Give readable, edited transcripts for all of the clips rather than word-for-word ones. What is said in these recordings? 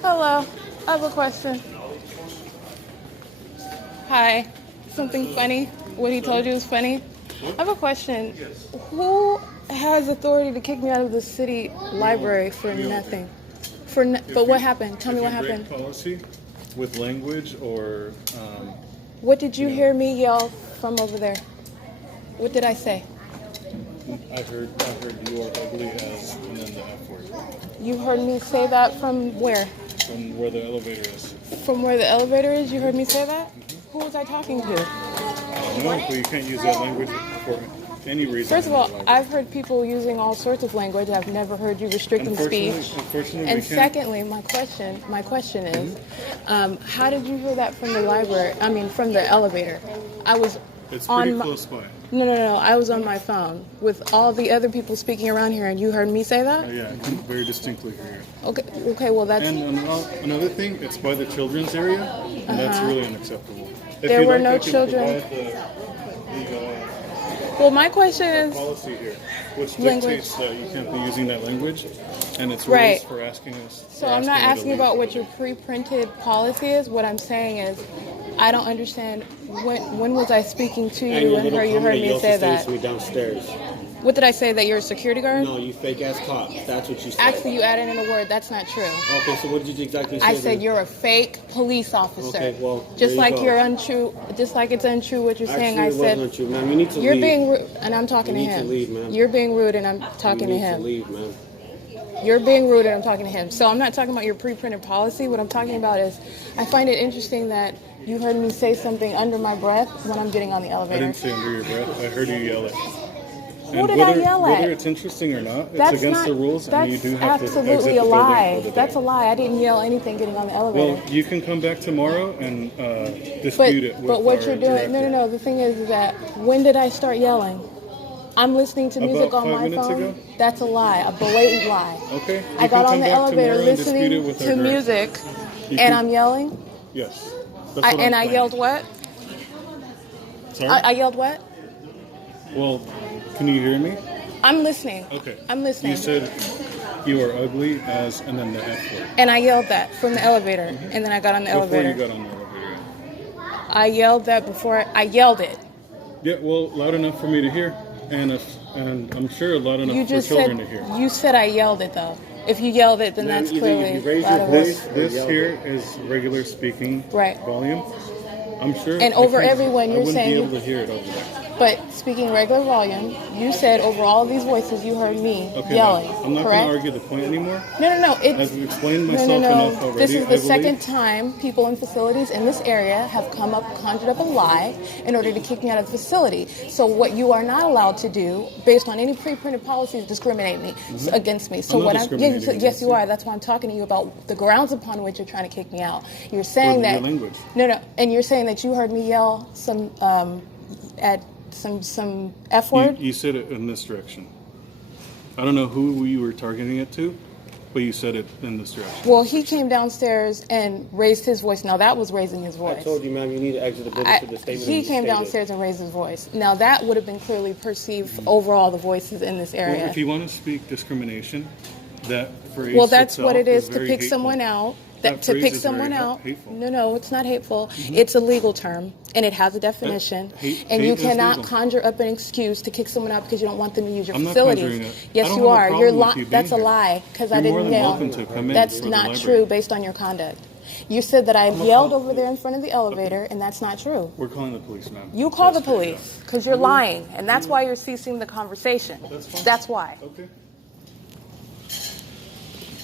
Hello, I have a question. Hi, something funny? What he told you is funny? I have a question. Who has authority to kick me out of the city library for nothing? But what happened? Tell me what happened. Policy with language or... What did you hear me yell from over there? What did I say? I heard you are ugly as, and then the F word. You heard me say that from where? From where the elevator is. From where the elevator is? You heard me say that? Who was I talking to? No, but you can't use that language for any reason. First of all, I've heard people using all sorts of language. I've never heard you restricting speech. Unfortunately, and secondly, my question is, how did you hear that from the library? I mean, from the elevator? It's pretty close by. No. I was on my phone with all the other people speaking around here, and you heard me say that? Yeah, I can very distinctly hear it. Okay, well, that's... And another thing, it's by the children's area, and that's really unacceptable. There were no children. Well, my question is... policy here, which dictates that you can't be using that language, and it's rules for asking us. So I'm not asking about what your pre-printed policy is. What I'm saying is, I don't understand when was I speaking to you and you heard me say that? Me downstairs. What did I say, that you're a security guard? No, you fake ass cop. That's what you said. Actually, you added in a word. That's not true. Okay, so what did you exactly say? I said you're a fake police officer. Okay, well, just like you're untrue. Just like it's untrue what you're saying. I said it wasn't untrue, man. You need to you're leave. being rude, and I'm talking to him. You need to leave, man. You're being rude, and I'm talking to him. You need to leave, man. You're being rude, and I'm talking to him. So I'm not talking about your pre-printed policy. What I'm talking about is, I find it interesting that you heard me say something under my breath when I'm getting on the elevator. I didn't say under your breath. I heard you yell it. Who did I yell at? Whether it's interesting or not, it's against the rules, and you do have to exit the building for the day. That's absolutely a lie. That's a lie. I didn't yell anything getting on the elevator. Well, you can come back tomorrow and dispute it with But what our you're doing... director. No. The thing is that, when did I start yelling? I'm listening to music About on 5 my minutes phone. ago? That's a lie, a blatant lie. Okay. I got on the elevator tomorrow and dispute it listening with our to director. music, You and can- I'm yelling. Yes. That's what And I'm I saying. yelled what? Sorry? I yelled what? Well, can you hear me? I'm listening. Okay. I'm listening. You said you are ugly as, and then the F word. And I yelled that from the elevator, and then I got on the elevator. Before you got on the elevator. I yelled that before I yelled it. Yeah, well, loud enough for me to hear, and I'm sure loud enough for children to hear. You said I yelled it, though. If you yelled it, then that's clearly loud enough. This here is regular speaking volume. I'm sure. And over everyone, you're saying... I wouldn't be able to hear it over there. But speaking regular volume, you said over all these voices, you heard me yelling. I'm not correct? going to argue the point anymore. No. I've explained myself enough already. This is the second time people in facilities in this area have conjured up a lie in order to kick me out of the facility. So what you are not allowed to do, based on any pre-printed policies, is discriminate me against me. So yes, you are. That's why I'm talking to you about the grounds upon which you're trying to kick me out. You're saying that language. No, and you're saying that you heard me yell some F word? You said it in this direction. I don't know who you were targeting it to, but you said it in this direction. Well, he came downstairs and raised his voice. Now, that was raising his voice. I told you, ma'am, you need to exit the building for the statement. He came downstairs and raised his voice. Now, that would have been clearly perceived overall, the voices in this area. Well, if you want to speak discrimination, that phrase well, that's what it is, to very pick hateful. someone out. To pick someone out. Hateful. No, it's not hateful. It's a legal term, and it has a definition. And you cannot conjure up an excuse to kick someone out because you don't want them to use your facilities. Yes, you are. That's a lie, because I didn't yell. That's not true based on your conduct. You said that I yelled over there in front of the elevator, and that's not true. We're calling the police, ma'am. You call the police because you're lying, and that's why you're ceasing the conversation. That's why. Okay.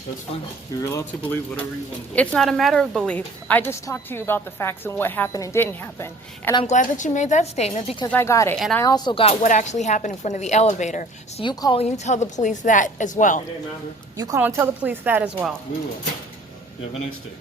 That's fine. You're allowed to believe whatever you want to believe. It's not a matter of belief. I just talked to you about the facts and what happened and didn't happen. And I'm glad that you made that statement because I got it. And I also got what actually happened in front of the elevator. So you call and you tell the police that as well. You call and tell the police that as well. We will. You have a nice day.